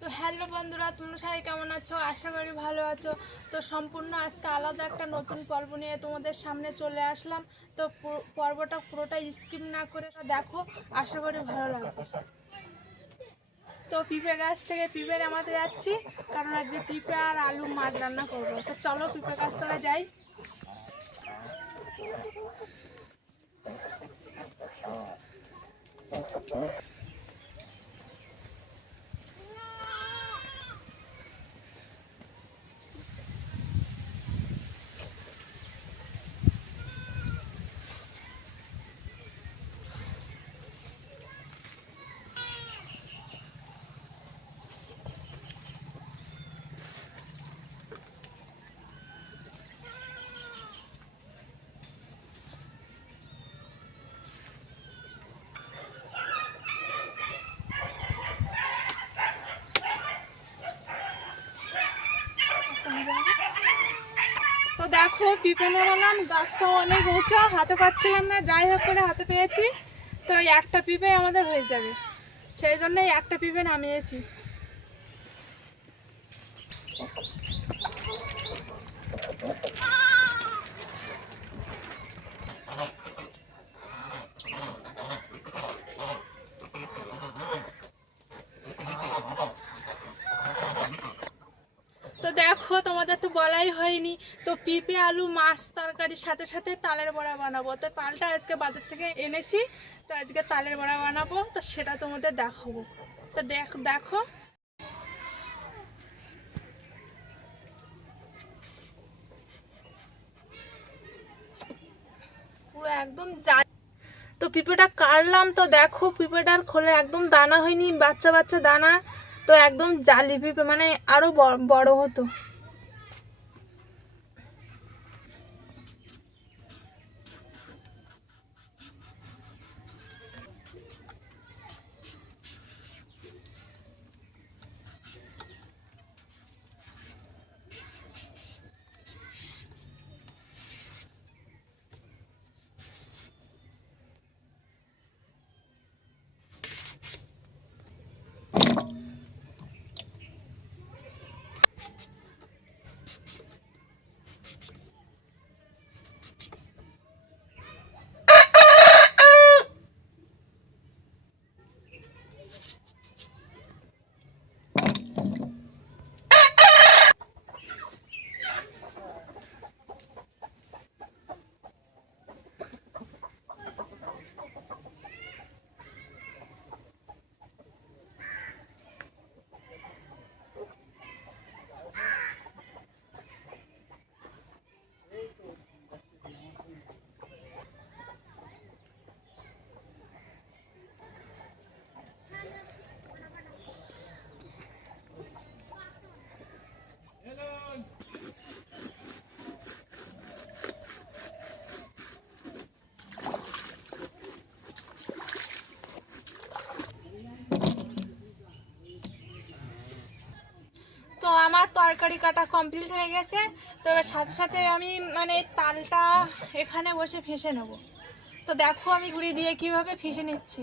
তো হ্যালো বন্ধুরা, তোমরা সবাই কেমন আছো? আশা করি ভালো আছো। তো সম্পূর্ণ আজকে আলাদা একটা নতুন পর্ব নিয়ে তোমাদের সামনে চলে আসলাম। তো পর্বটা পুরোটা স্কিপ না করে দেখো, আশা করি ভালো লাগবে। তো পিঁপে গাছ থেকে পিঁপে নামাতে যাচ্ছি, কারণ আজকে পিঁপে আর আলু মাছ রান্না করব। তো চলো পিঁপে গাছ থেকে যাই। দেখো পিঁপে বললাম, গাছটা অনেক উঁচা, হাতে পাচ্ছিলাম না, যাই হোক করে হাতে পেয়েছি। তো একটা পিঁপে আমাদের হয়ে যাবে। সেই জন্যই একটা পিঁপে নামিয়েছি তো দেখো তোমাদের হয়নি। তো পেঁপে, আলু, মাছ, তরকারির সাথে সাথে তালের বড়া বানাবো। তো তালটা আজকে বাজার থেকে এনেছি। তো আজকে তালের বড়া বানাবো। তো সেটা তোমাদের দেখাবো। তো দেখ, দেখো। পুরো একদম তো পিঁপেটা কাটলাম। তো দেখো, পিঁপেটার খোলে একদম দানা হয়নি। বাচ্চা বাচ্চা দানা। তো একদম জালি পিঁপে মানে আরও বড় হতো তো আমার তরকারি কাটা কমপ্লিট হয়ে গেছে। তো এবার সাথে সাথে আমি মানে তালটা এখানে বসে ফেসে নেব। তো দেখো আমি গুড়ি দিয়ে কীভাবে ফেসে নিচ্ছি।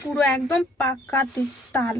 পুরো একদম পাকা তাল।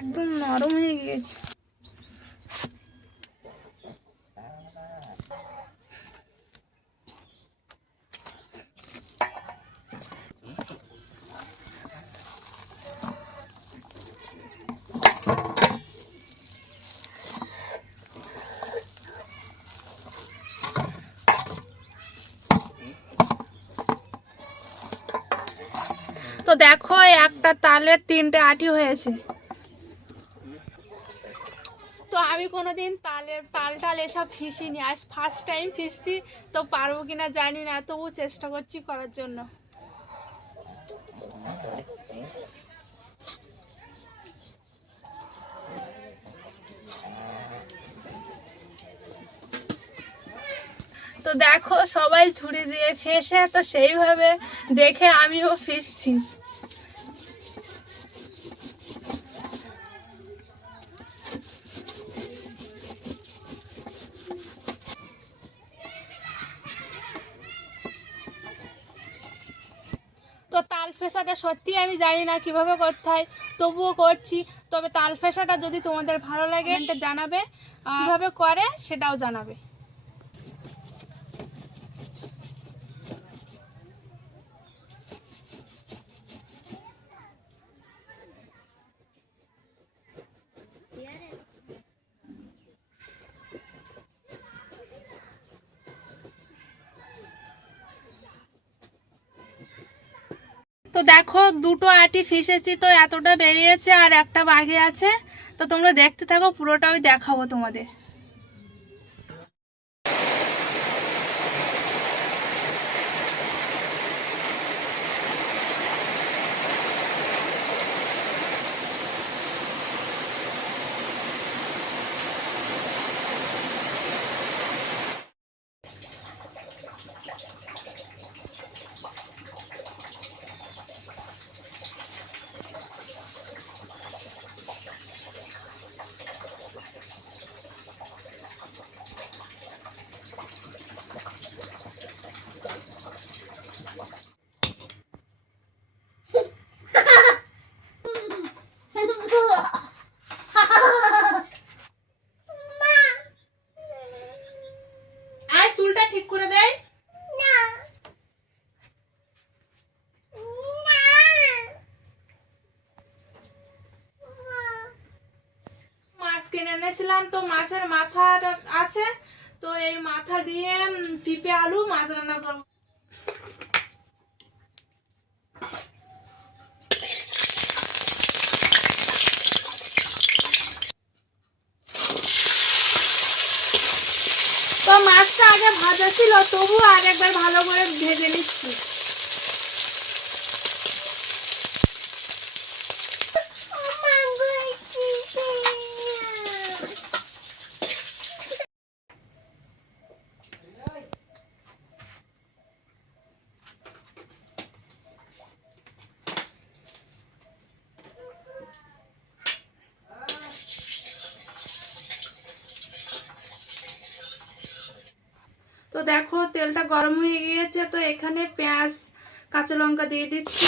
একদম নরম হয়ে গিয়েছে। তো দেখো একটা তালের তিনটে আটি হয়েছে। তো আমি কোনোদিন তালের তাল টাল এসব ফিসিনি। আজ ফার্স্ট টাইম ফিসছি তো পারব কিনা জানি না তবু চেষ্টা করছি করার জন্য। তো দেখো সবাই ঝুড়ি দিয়ে ফেসে তো সেইভাবে দেখে আমিও ফিসছি। ফেসাটা সত্যি আমি জানি না কীভাবে করতে হয় তবুও করছি। তবে তাল ফেসাটা যদি তোমাদের ভালো লাগে এটা জানাবে। কীভাবে করে সেটাও জানাবে। দেখো, দুটো আটি ফিসেছি তো এতটা বেরিয়েছে আর একটা বাকি আছে। তো তোমরা দেখতে থাকো পুরোটা ওই দেখাবো তোমাদের আর চুলটা ঠিক করে দেয় মাছ কিনে এনেছিলাম তো মাছের মাথা আছে, তো এই মাথা দিয়ে পিঁপে আলু মাছ রান্না করব। তো মাছটা আগে ভাজা ছিল তবু আর একবার ভালো করে ভেজে নিচ্ছি। তো দেখো, তেলটা গরম হয়ে গিয়েছে, তো এখানে পেঁয়াজ, কাঁচা লঙ্কা দিয়ে দিচ্ছি।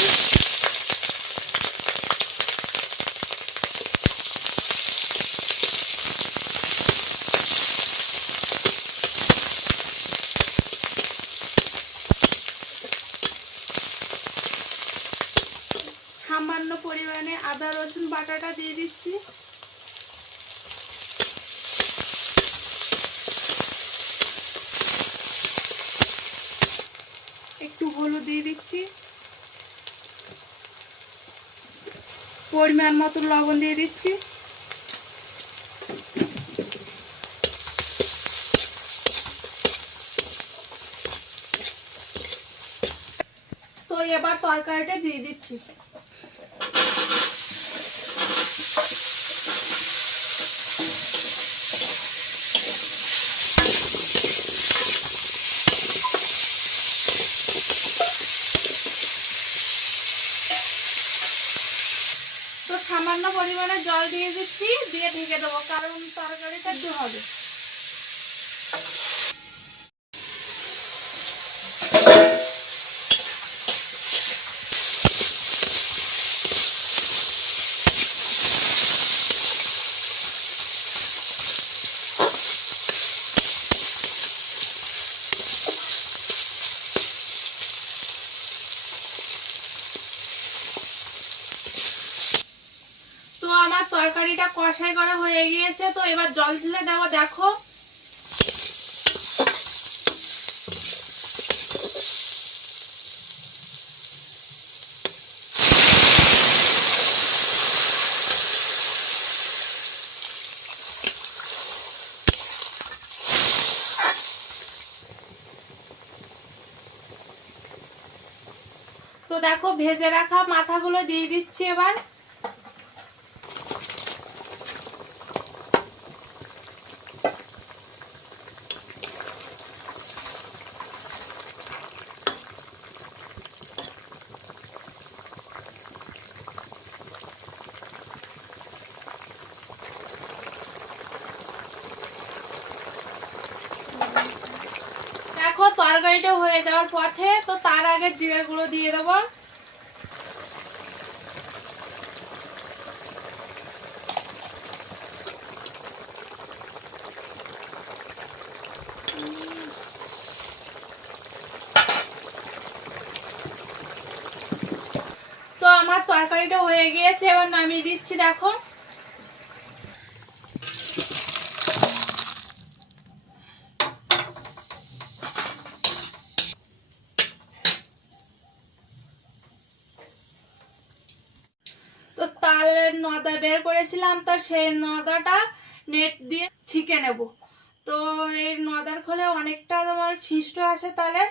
সামান্য পরিমাণে আদা, রসুন, বাটাটা দিয়ে দিচ্ছি একটু হলুদ দিয়ে দিচ্ছি। পরিমাণ মতো লবণ দিয়ে দিচ্ছি। তো এবার তরকারিটা দিয়ে দিচ্ছি তো সামান্য পরিমাণে জল দিয়ে দিচ্ছি দিয়ে ঢেকে দেবো কারণ তরকারিটা একটু হবে তো আমার তরকারিটা কষাই করা হয়ে গিয়েছে, তো এবার জল ঢেলে দেওয়া দেখো। তো দেখো, ভেজে রাখা মাথাগুলো দিয়ে দিচ্ছি এবার। তরকারিটা হয়ে যাওয়ার পথে তো তার আগে জিরা গুঁড়ো দিয়ে দেবো। তরকারিটা হয়ে গিয়েছে, এবার নামিয়ে দিচ্ছি, দেখো। নদা বের করেছিলাম, তো সেই নদাটা নেট দিয়ে ছিকে নেব। তো এই নদার খোলে অনেকটা তোমার ফিস্ট আছে তাহলে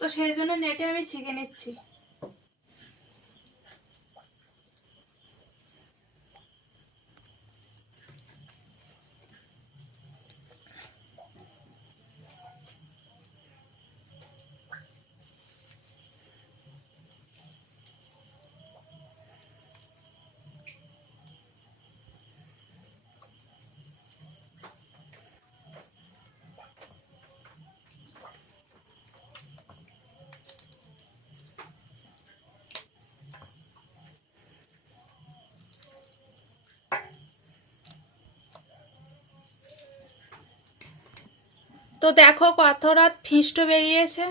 তো সেই জন্য নেটে আমি ছিকে নিচ্ছি। তো দেখো কতটা ফিস্ট বেরিয়েছে।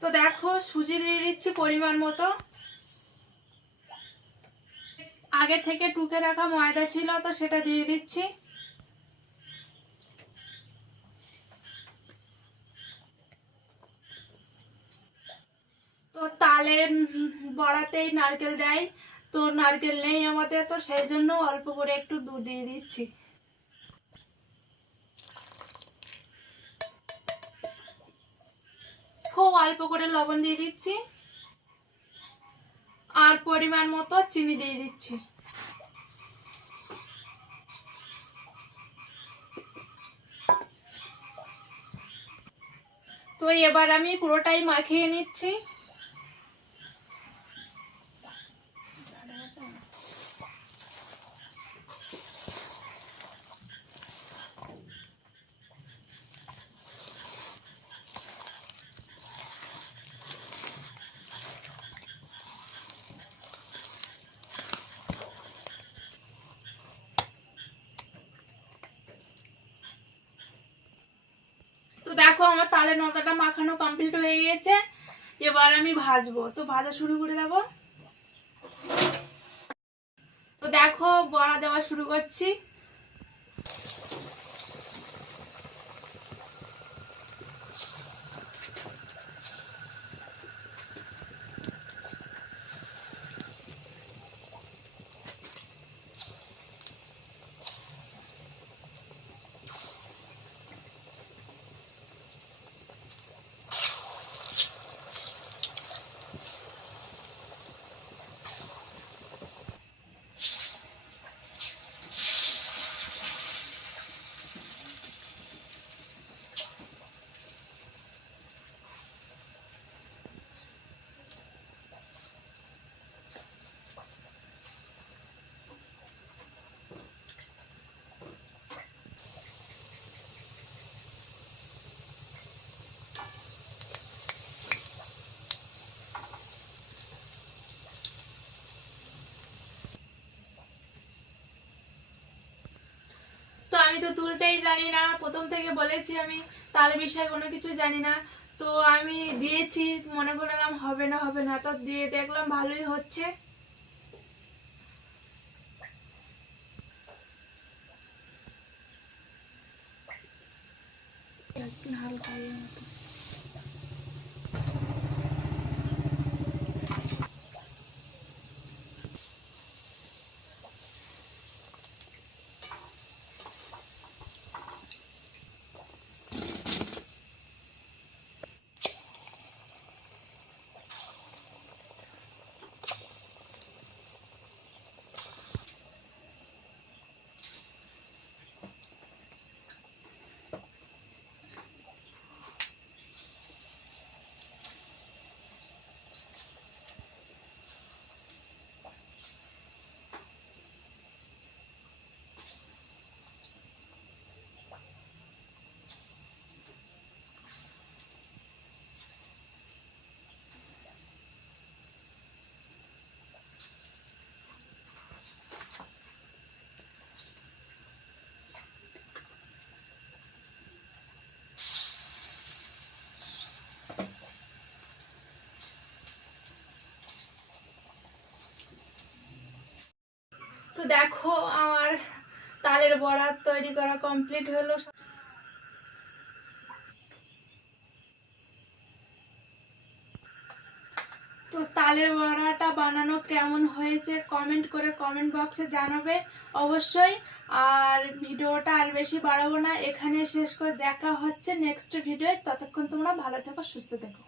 তো দেখো সুজি দিয়ে দিচ্ছি পরিমাণ মতো। আগে থেকে টুকে রাখা ময়দা ছিল তো সেটা দিয়ে দিচ্ছি। তো তালের বড়াতেই নারকেল দেয়। তো নারকেল নেই আমাদের, তো সেই জন্য অল্প করে একটু দুধ দিয়ে দিচ্ছি। খুব অল্প করে লবণ দিয়ে দিচ্ছি। আর পরিমাণ মতো চিনি দিয়ে দিচ্ছি। তো এবার আমি পুরোটাই মাখিয়ে নিচ্ছি তো দেখো আমার তালে নতাটা মাখানো কমপ্লিট হয়ে গিয়েছে। এবার আমি ভাজবো। তো ভাজা শুরু করে দেবো। তো দেখো, বড়া দেওয়া শুরু করছি। তো তুলতেই জানি না। প্রথম থেকে বলেছি আমি, তার বিষয়ে কোনো কিছু জানি না। তো আমি দিয়েছি, মনে করলাম হবে না হবে না। তো দিয়ে দেখলাম ভালোই হচ্ছে। দেখো আমার তালের বড়া তৈরি করা কমপ্লিট হলো। তো তালের বড়াটা বানানো কেমন হয়েছে কমেন্ট করে কমেন্ট বক্সে জানাবে অবশ্যই। আর ভিডিওটা আর বেশি বাড়াবো না এখানে শেষ করে দেখা হচ্ছে নেক্সট ভিডিও ততক্ষণ তোমরা ভালো থেকো, সুস্থ থেকো।